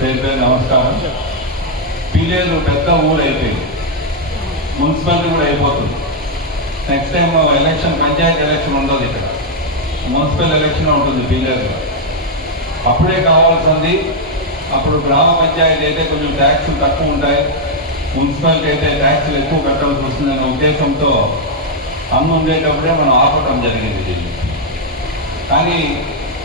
పేరు పేరు నమస్కారం. పిల్లలు పెద్ద ఊరు అయిపోయింది. మున్సిపాలిటీ కూడా అయిపోతుంది. Next time election panchayat election ఉండదు ఇక్కడ. మున్సిపల్ ఎలక్షన్ ఉంటుంది పిల్లలు. అప్పుడే కావాల్సింది అప్పుడు గ్రామ పంచాయతీ అయితే కొంచెం ట్యాక్సులు తక్కువ ఉంటాయి. మున్సిపాలిటీ అయితే ట్యాక్సులు ఎక్కువ కట్టాల్సి వస్తుందనే ఉద్దేశంతో అమ్ము ఉండేటప్పుడే మనం ఆపటం జరిగింది. దీన్ని కానీ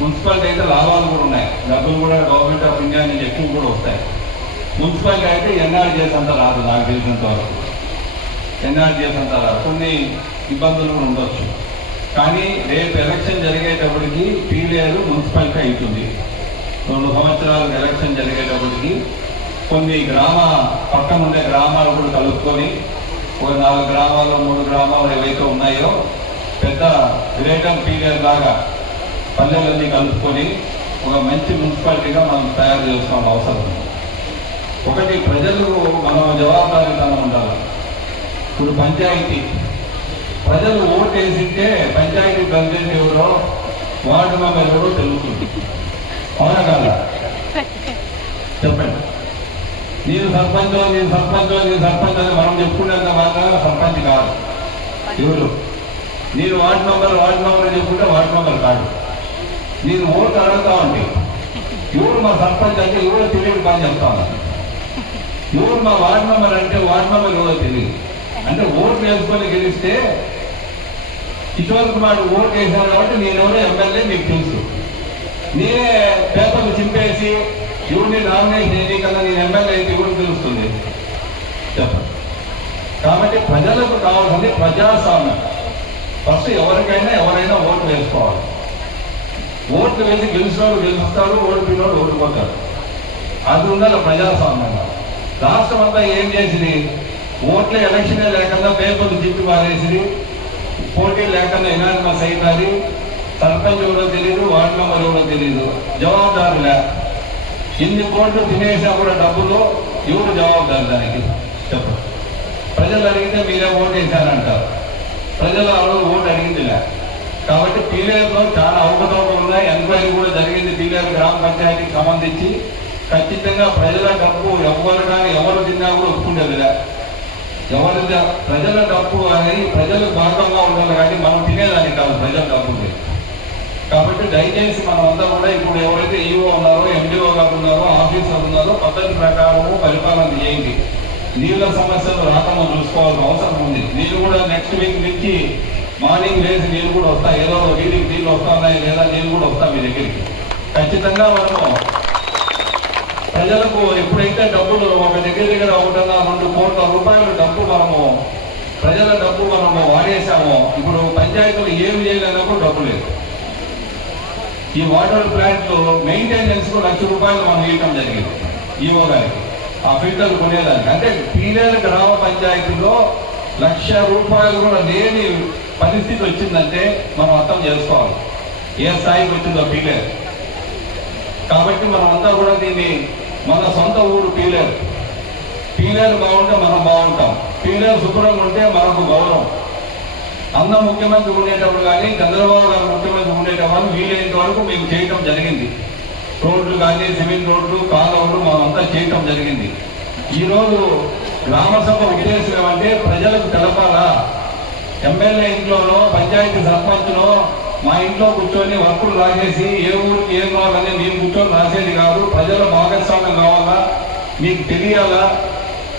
మున్సిపాలిటీ అయితే లాభాలు కూడా ఉన్నాయి. డబ్బులు కూడా గవర్నమెంట్ ఆఫ్ ఇండియా నుంచి ఎక్కువ కూడా వస్తాయి. మున్సిపాలిటీ అయితే ఎన్ఆర్జీఎస్ అంతా రాదు నాకు తెలిసినంత వరకు. ఎన్ఆర్జీఎస్ అంతా రాదు. కొన్ని ఇబ్బందులు కూడా ఉండొచ్చు. కానీ రేపు ఎలక్షన్ జరిగేటప్పటికి పీలేరు మున్సిపాలిటీ అవుతుంది. రెండు సంవత్సరాలు ఎలక్షన్ జరిగేటప్పటికి కొన్ని గ్రామ పక్కన ఉండే గ్రామాలు కూడా కలుపుకొని ఒక నాలుగు గ్రామాలు మూడు గ్రామాలు ఏవైతే ఉన్నాయో పెద్ద గ్రేటర్ పీరియడ్ లాగా పల్లెలన్నీ కలుపుకొని ఒక మంచి మున్సిపాలిటీగా మనం తయారు చేసుకోవాలి అవసరం. ఒకటి ప్రజలకు మనం జవాబారితనం ఉండాలి. ఇప్పుడు పంచాయతీ. ప్రజలు ఓటు వేసింటే పంచాయతీ ప్రెసిడెంట్ ఎవరో వార్డు మెంబర్ ఎవరో తెలుస్తుంది. అవునా కాదా? చెప్పండి. నేను సర్పంచ్ నేను సర్పంచ్ నేను సర్పంచ్ అని మనం చెప్పుకునేంత మాత్రం సర్పంచ్ కాదు. ఎవరు? నేను వార్డు మెంబర్ వార్డు మెంబర్ అని చెప్పుకుంటే వార్డు మెంబర్ కాదు. నేను ఓటు అడుగుతా ఉంటే ఎవరు మా సర్పంచ్ అంటే ఎవరో తెలియదు పని చెప్తా ఎవరు మా వార్డు మెంబర్ అంటే వార్డు మెంబర్ ఎవరో తెలియదు. అంటే ఓటు వేసుకొని గెలిస్తే కిషోర్ వాడు ఓటు వేశారు కాబట్టి నేను ఎమ్మెల్యే మీకు తెలుసు. నేనే పేపర్లు చింపేసి ఎవరిని నామినేషన్ ఏంటి కదా నేను ఎమ్మెల్యే అయితే కూడా తెలుస్తుంది? చెప్పండి. కాబట్టి ప్రజలకు కావాల్సింది ప్రజాస్వామ్యం. ఫస్ట్ ఎవరికైనా ఎవరైనా ఓటు వేసుకోవాలి. ఓట్లు వేసి గెలిచినోడు గెలుస్తాడు ఓడిపోయినోడు ఓడిపోతారు. అది ఉండాలి ప్రజాస్వామ్యంగా రాష్ట్రం అంతా ఏం చేసింది? ఓట్లు ఎలక్షనే లేకుండా పేపర్లు జిప్పి మారేసింది పోటీ లేకుండా ఎనానిమస్ అయినది సర్పంచ్ ఎవరో తెలియదు వార్డు మెంబర్ ఎవరో తెలియదు జవాబుదారులే ఇన్ని కోట్లు తినేసినా కూడా డబ్బులు ఎవరు జవాబుదారు దానికి? చెప్పండి. ప్రజలు అడిగితే మీరే ఓటు వేశారంటారు. ప్రజలు ఆ రోజు ఓటు అడిగిందిలే కాబట్టి పీలేరులో చాలా అవకతవకలు ఉన్నాయి. ఎంక్వైరీ కూడా జరిగింది. పీలేరు గ్రామ పంచాయతీకి సంబంధించి. ఖచ్చితంగా ప్రజల డబ్బు ఎవరు కానీ ఎవరు తిన్నా కూడా ఒప్పుకుండేదిలే ఎవరి ప్రజల డబ్బు అనేది ప్రజలకు భాగంగా ఉండాలి కానీ మనం తినేదానికి కాదు ప్రజల డబ్బు కాబట్టి దయచేసి మనం అంతా కూడా ఇప్పుడు ఎవరైతే ఈఓ ఉన్నారో ఎండిఓ గారు ఉన్నారో ఆఫీసర్ ఉన్నారో పద్ధతి ప్రకారము పరిపాలన చేయండి. నీళ్ళ సమస్యలు రాకుండా చూసుకోవాల్సిన అవసరం ఉంది. నీళ్ళు కూడా నెక్స్ట్ వీక్ నుంచి మార్నింగ్ లేచి నేను కూడా వస్తా ఏదో ఒక నీళ్ళు వస్తా ఉన్నాయి లేదా నేను కూడా వస్తా మీ దగ్గరికి. ఖచ్చితంగా మనము ప్రజలకు ఎప్పుడైతే డబ్బులు ఒక దగ్గర దగ్గర ఒకటన్నా రెండు కోట్ల రూపాయలు డబ్బు మనము ప్రజల డబ్బు మనము వాడేసామో ఇప్పుడు పంచాయతీలు ఏమి చేయలేనప్పుడు డబ్బు లేదు. ఈ వాటర్ ప్లాంట్ మెయింటెనెన్స్కు లక్ష రూపాయలు మనం ఇవ్వటం జరిగింది ఈవో గారికి. ఆ ఫిల్టర్ కొనేదానికి. అంటే పీలేరు గ్రామ పంచాయతీలో లక్ష రూపాయలు కూడా లేని పరిస్థితి వచ్చిందంటే మనం అర్థం చేసుకోవాలి. ఏ స్థాయికి వచ్చిందో పీలేరు కాబట్టి మనం అంతా కూడా దీన్ని మన సొంత ఊరు పీలేరు. పీలేరు బాగుంటే మనం బాగుంటాం. పీలేరు శుభ్రంగా ఉంటే మనకు గౌరవం. అన్న ముఖ్యమంత్రి ఉండేటప్పుడు కానీ చంద్రబాబు గారు ముఖ్యమంత్రి ఉండేటప్పుడు వీలైనంత వరకు మేము చేయటం జరిగింది. రోడ్లు కానీ సిమెంట్ రోడ్లు కాలువలు మనమంతా చేయటం జరిగింది. ఈరోజు గ్రామ సభ ఉద్దేశం ఏమంటే ప్రజలకు తెలపాలా? ఎమ్మెల్యే ఇంట్లోనో పంచాయతీ సర్పంచ్లో మా ఇంట్లో కూర్చొని వర్కులు రాసేసి ఏ ఊరికి ఏం కావాలని నేను కూర్చొని రాసేది కాదు. ప్రజల భాగస్వామ్యం కావాలా? మీకు తెలియాలా?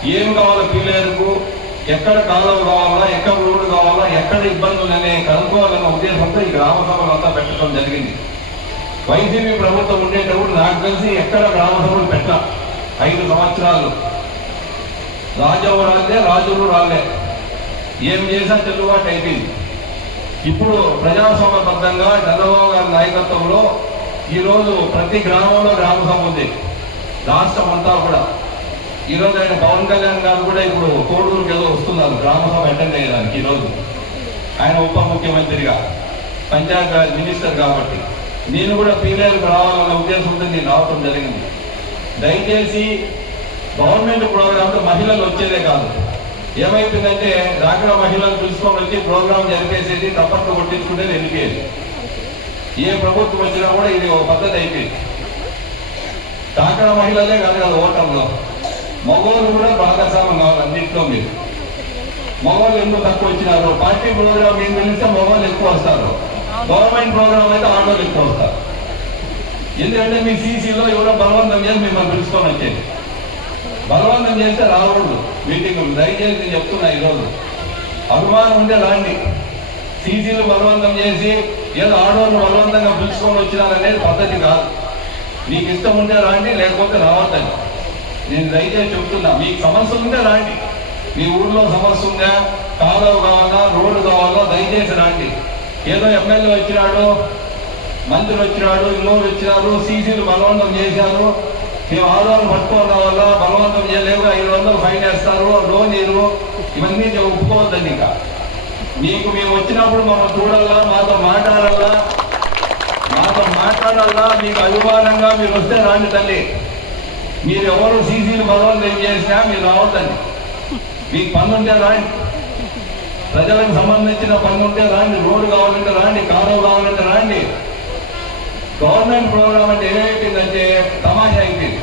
ఏం కావాలో పిల్లలకు? ఎక్కడ కాలం కావాలా? ఎక్కడ రోడ్డు కావాలా? ఎక్కడ ఇబ్బందులు అనే కనుక్కోవాలన్న ఉద్దేశంతో ఈ గ్రామ సభలు అంతా పెట్టడం జరిగింది. వైసీపీ ప్రభుత్వం ఉండేటప్పుడు నాకు తెలిసి ఎక్కడ గ్రామ సభలు పెట్ట ఐదు సంవత్సరాలు. రాజవు రాలే రాజులు రాలే. ఏం చేసినా తెలుగుబాటు అయిపోయింది. ఇప్పుడు ప్రజాస్వామ్యబద్ధంగా చంద్రబాబు గారి నాయకత్వంలో ఈరోజు ప్రతి గ్రామంలో గ్రామ సభ ఉంది. రాష్ట్రం అంతా కూడా. ఈరోజు ఆయన పవన్ కళ్యాణ్ గారు కూడా ఇప్పుడు కోడూరుకి ఏదో వస్తున్నారు గ్రామ సభ అటెండ్ అయ్యేదానికి ఈరోజు. ఆయన ఉప ముఖ్యమంత్రిగా పంచాయత్ మినిస్టర్ కాబట్టి. నేను కూడా పీలేరుకు రావాలన్న ఉద్దేశంతో నేను రావటం జరిగింది. దయచేసి గవర్నమెంట్ ప్రోగ్రాంతో మహిళలు వచ్చేదే కాదు. ఏమైపోయిందంటే రాకడ మహిళలు పిలుచుకొని వచ్చి ప్రోగ్రాం జరిపేసేది తప్పట్లు కొట్టించుకుంటే వెళ్ళిపోయేది ఏ ప్రభుత్వం వచ్చినా కూడా ఇది ఒక పద్ధతి అయిపోయింది. కాకడ మహిళలే కాదు కదా ఓటంలో. మగవాళ్ళు కూడా భాగస్వామ్యం కావాలి అన్నింటిలో మీరు. మగవాళ్ళు ఎందుకు తక్కువ వచ్చినారు? పార్టీ ప్రోగ్రామ్ మీకు తెలిస్తే మగవాళ్ళు ఎక్కువ వస్తారు. గవర్నమెంట్ ప్రోగ్రామ్ అయితే ఆడవాళ్ళు ఎక్కువ వస్తారు. ఎందుకంటే మీ సీసీలో ఎవరో బలవంతం చేసి మిమ్మల్ని పిలుచుకొని వచ్చేది. బలవంతం చేస్తే రాకూడదు మీటింగ్ దయచేసి నేను చెప్తున్నా ఈరోజు. అభిమానం ఉంటే రాండి సీసీలు బలవంతం చేసి ఏదో ఆడవాళ్ళు బలవంతంగా పిలుచుకొని వచ్చినారనేది పద్ధతి కాదు. మీకు ఇష్టం ఉంటే రాండి లేకపోతే రావద్దండి నేను దయచేసి చెప్తున్నా మీకు సమస్య ఉంటే రాండి. మీ ఊర్లో సమస్య ఉందా కాలువ కావాలా రోడ్డు కావాలా దయచేసి రాండి. ఏదో ఎమ్మెల్యే వచ్చినాడు మంత్రి వచ్చినాడు ఇన్నోరు వచ్చినారు సీసీలు బలవంతం చేశారు మేము ఆధారం పట్టుకోవడం రావాలా బలవంతం చేయలేవు ఐదు వందలు ఫైన్ వేస్తారు లోన్ ఇరు ఇవన్నీ ఒప్పుకోవద్దండి ఇక. మీకు మేము వచ్చినప్పుడు మమ్మల్ని చూడాలా మాతో మాట్లాడాలా? మాతో మాట్లాడాలా? మీకు అభిమానంగా మీరు వస్తే రాండి తల్లి. మీరు ఎవరు సీసీలు బలవంతం చేసినా మీరు రావద్దండి. మీకు పని ఉంటే రాండి. ప్రజలకు సంబంధించిన పని ఉంటే రాండి. రోడ్డు కావాలంటే రాండి కారు కావాలంటే రాండి. గవర్నమెంట్ ప్రోగ్రామ్ అంటే ఏమైపోయిందంటే తమాషా అయిపోయింది.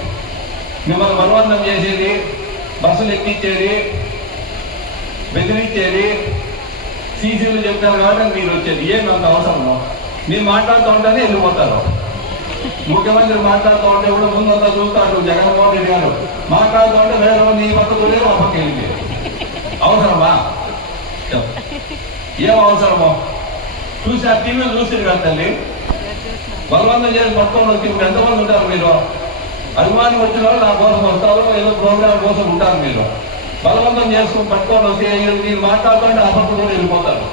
మిమ్మల్ని బలవంతం చేసేది బస్సులు ఎక్కించేది బెదిరించేది సీసీలు చెప్తారు కాబట్టి మీరు వచ్చేది. ఏమి అంత అవసరం? మీరు మాట్లాడుతూ ఉంటేనే వెళ్ళిపోతారు. ముఖ్యమంత్రి మాట్లాడుతూ ఉంటే కూడా ముందంతా చూస్తాడు జగన్మోహన్ రెడ్డి గారు. మాట్లాడుతూ ఉంటే వేరే నీ పక్కకు లేదు మా పక్క వెళ్ళిపోయారు అవసరమా ఏం అవసరమో? చూసి ఆ టీవీలో చూసి కదా తల్లి? బలవంతం చేసి పట్టుకొని వచ్చి ఇప్పుడు ఎంతమంది ఉంటారు మీరు? అనుమానం వచ్చిన వాళ్ళు నా కోసం వస్తారు ఏదో ప్రోగ్రామ్ కోసం ఉంటారు మీరు. బలవంతం చేసుకుని పట్టుకోవడం వస్తే మీరు మాట్లాడుతుంటే ఆ కూడా వెళ్ళిపోతారు.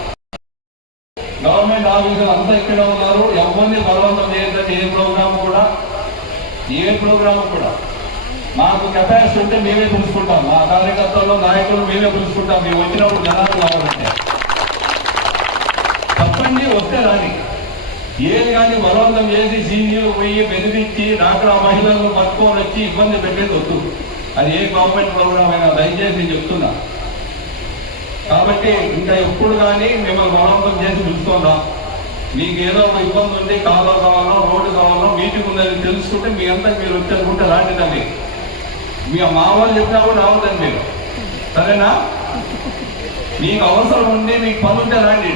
గవర్నమెంట్ ఆఫీసులు అంతా ఇక్కడ ఉన్నారు. ఎవరిని బలవంతం చేయొద్దంటే ఏ ప్రోగ్రామ్ కూడా? ఏ ప్రోగ్రామ్ కూడా? మాకు కెపాసిటీ ఉంటే మేమే పిలుచుకుంటాం. మా కార్యకర్తల్లో నాయకులు మేమే పిలుచుకుంటాం. మేము వచ్చినప్పుడు జనాలు కావాలంటే. తప్పండి వస్తే రాని. ఏది కానీ బలవంతం చేసి సీనియర్ పోయి బెదిరించి డాక్టర్ ఆ మహిళలను పట్టుకొని వచ్చి ఇబ్బంది పెట్టేది వద్దు అది ఏ గవర్నమెంట్ ప్రోగ్రామ్ అయినా దయచేసి నేను చెప్తున్నా. కాబట్టి ఇంకా ఎప్పుడు కానీ మిమ్మల్ని బలవంతం చేసి పిలుచుకుందాం మీకు ఏదో ఒక ఇబ్బంది ఉంది కాలువ కావాలో రోడ్డు కావాలో మీటింగ్ ఉందని తెలుసుకుంటే మీ అంతా మీరు వచ్చి అనుకుంటే మీ మా వాళ్ళు చెప్పినా కూడా రావద్దండి మీరు. సరేనా? మీకు అవసరం ఉండి మీకు పనుంటే రాండి.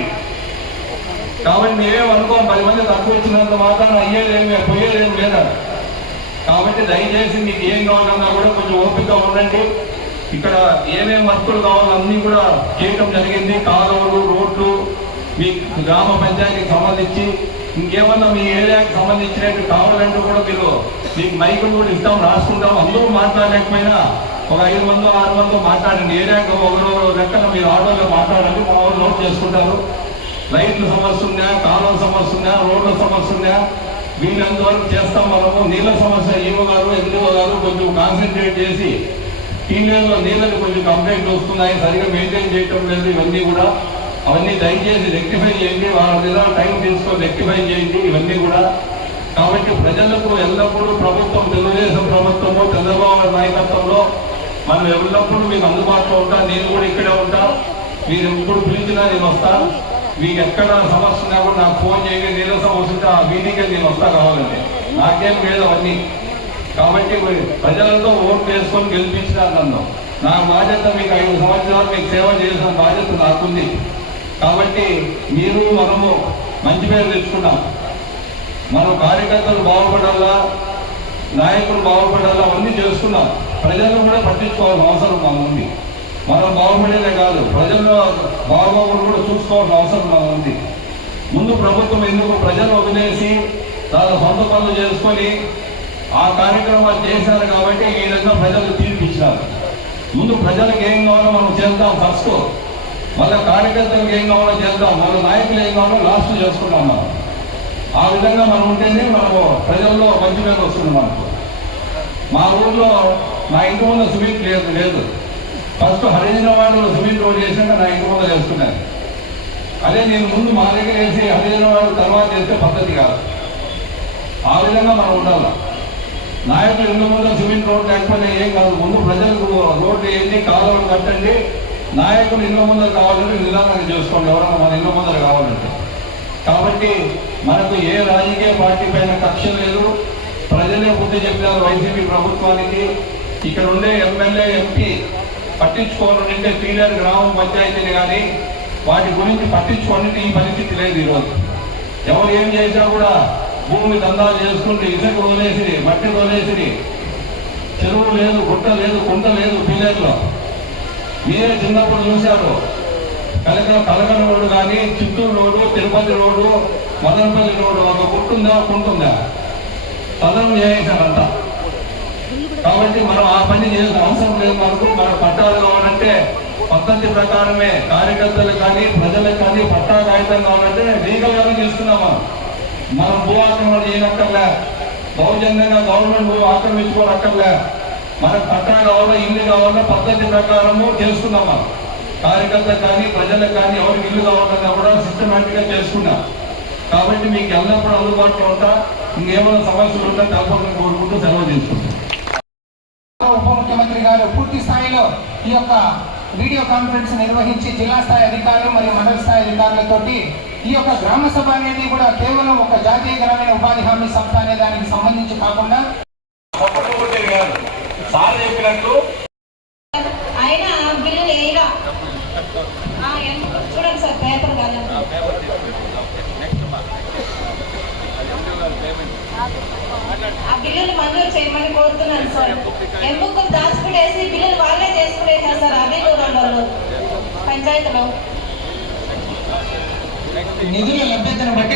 కాబట్టి మేమేం అనుకోం పది మంది తక్కువ వచ్చినంత మాత్రం అయ్యేదేమి పోయేదేమి లేదా? కాబట్టి దయచేసి మీకు ఏం కావాలన్నా కూడా కొంచెం ఓపిక ఉండండి. ఇక్కడ ఏమేమి వర్కులు కావాలో అన్నీ కూడా చేయటం జరిగింది. కాలువలు రోడ్లు మీ గ్రామ పంచాయతీకి సంబంధించి. ఇంకేమన్నా మీ ఏరియాకి సంబంధించినట్టు కావాలంటే కూడా మీరు మీకు మైకులు కూడా ఇస్తాం రాసుకుంటాం. అందరూ మాట్లాడలేకపోయినా ఒక ఐదు మందో ఆరు మందో మాట్లాడండి. ఏరియాకి ఒకరో లెక్కన మీరు ఆటోలో మాట్లాడండి. మా వాళ్ళు నోట్ చేసుకుంటారు. లైట్ల సమస్య ఉందా కాలువ సమస్య ఉందా రోడ్ల సమస్య ఉందా వీళ్ళంతవరకు చేస్తాం మనము. నీళ్ళ సమస్య ఈవో గారు ఎండిఓ గారు కొంచెం కాన్సన్ట్రేట్ చేసి టీనేజ్లో నీళ్ళకి కొంచెం కంప్లైంట్లు వస్తున్నాయి. సరిగా మెయింటైన్ చేయటం లేదు. ఇవన్నీ కూడా అవన్నీ దయచేసి రెక్టిఫై చేయండి. వాళ్ళ మీద టైం తీసుకొని రెక్టిఫై చేయండి. ఇవన్నీ కూడా కాబట్టి ప్రజలకు ఎల్లప్పుడూ ప్రభుత్వం తెలుగుదేశం ప్రభుత్వము చంద్రబాబు నాయకత్వంలో మనం ఎల్లప్పుడూ మీకు అందుబాటులో ఉంటా. నేను కూడా ఇక్కడే ఉంటా. మీరు ఎప్పుడు పిలిచినా నేను వస్తాను మీకు ఎక్కడ సమస్య ఉన్నా నాకు ఫోన్ చేయండి నీళ్ళ సమస్య ఉంటే ఆ మీటింగ్కి నేను వస్తా కావాలండి. నాకేం లేదు అవన్నీ. కాబట్టి ప్రజలతో ఓటు వేసుకొని గెలిపించినారు నన్ను. నా బాధ్యత మీకు ఐదు సంవత్సరాలు మీకు సేవ చేసిన బాధ్యత నాకుంది. కాబట్టి మీరు మనము మంచి పేరు తెచ్చుకున్నాం. మన కార్యకర్తలు బాగుపడాలా నాయకులు బాగుపడాలా అవన్నీ చేసుకున్నాం. ప్రజలను కూడా పట్టించుకోవాల్సిన అవసరం మనం ఉంది మనం బాగుపడేదే కాదు. ప్రజల్లో బాగోగులు కూడా చూసుకోవాల్సిన అవసరం మనం ఉంది. ముందు ప్రభుత్వం ఎందుకు ప్రజలు వదిలేసి తన సొంత పనులు చేసుకొని ఆ కార్యక్రమాలు చేశారు కాబట్టి ఈ విధంగా ప్రజలు తీర్పిచ్చారు ముందు ప్రజలకు ఏం కావాలో మనం చేద్దాం ఫస్ట్ మళ్ళీ కార్యకర్తలకు ఏం కావాలో చేద్దాం. మన నాయకులు ఏం కావాలో లాస్ట్ చేసుకుంటాం మనం. ఆ విధంగా మనం ఉంటేనే మనము ప్రజల్లో మంచి పేరు వస్తుంది మనకు. మా ఊర్లో నా ఇంటి ముందు స్వీట్ లేదు లేదు. ఫస్ట్ హరిజన వాడలో సిమెంట్ రోడ్ చేసినాక నా ఇంటి ముందు చేస్తున్నారు. అదే నేను ముందు మా దగ్గర వేసి హరిజన వాడు తర్వాత చేస్తే పద్ధతి కాదు. ఆ విధంగా మనం ఉండాలి. నాయకులు ఇళ్ళ ముందు సిమెంట్ రోడ్ లేకపోతే ఏం కాదు. ముందు ప్రజలకు రోడ్లు వేయండి కాలువలు కట్టండి. నాయకులు ఇళ్ళ ముందర కావాలంటే నిదానాన్ని చేసుకోండి. ఎవరన్నా మన ఇళ్ళ ముందర కావాలంటే. కాబట్టి మనకు ఏ రాజకీయ పార్టీ పైన కక్ష లేదు. ప్రజలే బుద్ధి చెప్పినారు వైసీపీ ప్రభుత్వానికి. ఇక్కడ ఉండే ఎమ్మెల్యే ఎంపీ పట్టించుకోవాలంటే అంటే పీలేరు గ్రామ పంచాయతీని కానీ వాటి గురించి పట్టించుకోవాలంటే ఈ పరిస్థితి లేదు ఈరోజు. ఎవరు ఏం చేసినా కూడా భూమి దందాలు చేసుకుంటూ ఇసుక వదిలేసి మట్టి వదిలేసి చెరువు లేదు గుట్ట లేదు కుంట లేదు పీలేరులో మీరే చిన్నప్పుడు చూశారు. కలక కలకల రోడ్డు కానీ Chittoor road Tirupati road Madanapalle road ఒక గుట్టుందా కుంటుందా? సదనం చేసేసారంతా కాబట్టి మనం ఆ పని అవసరం లేదు మనకు. మన పట్టాలు కావాలంటే పద్ధతి ప్రకారమే కార్యకర్తలు కానీ ప్రజలకు కానీ పట్టా కాగితం కావాలంటే లీగల్ గానే తీసుకున్నాం మనం భూ ఆక్రమణ చేయనక్కర్లే. దౌర్జన్యంగా గవర్నమెంట్ భూ ఆక్రమించుకోనక్కర్లే. మనకు పట్టా కావాలో ఇల్లు కావాలో పద్ధతి ప్రకారము చేసుకున్నాం కార్యకర్తలు కానీ ప్రజలకు కానీ ఎవరికి ఇల్లు కావాలన్నా కూడా సిస్టమేటిక్గా చేసుకున్నాం కాబట్టి మీకు ఎల్లప్పుడూ అందుబాటులో ఉంటా. ఇంకేమైనా సమస్యలు ఉంటే తప్పకుండా కోరుకుంటూ సెలవు తీసుకుంటాం. ముఖ్యమంత్రి పూర్తి స్థాయిలో ఈ యొక్క వీడియో కాన్ఫరెన్స్ నిర్వహించి జిల్లా స్థాయి అధికారులు మరియు మండల స్థాయి అధికారులతోటి ఈ యొక్క గ్రామ సభ అనేది కూడా కేవలం ఒక జాతీయ గ్రామీణ ఉపాధి హామీ సంస్థ అనే దానికి సంబంధించి కాకుండా సార్ చూడండి సార్ పేపర్ కాదండి. ఆ బిల్లులు మంజూరు చేయమని కోరుతున్నాను సార్. ఎందుకు దాచిపెట్టేసి బిల్లులు వాళ్ళే చేసుకునేసారు సార్. అదే దూరంలో పంచాయతీలో. నిధుల లభ్యతను బట్టి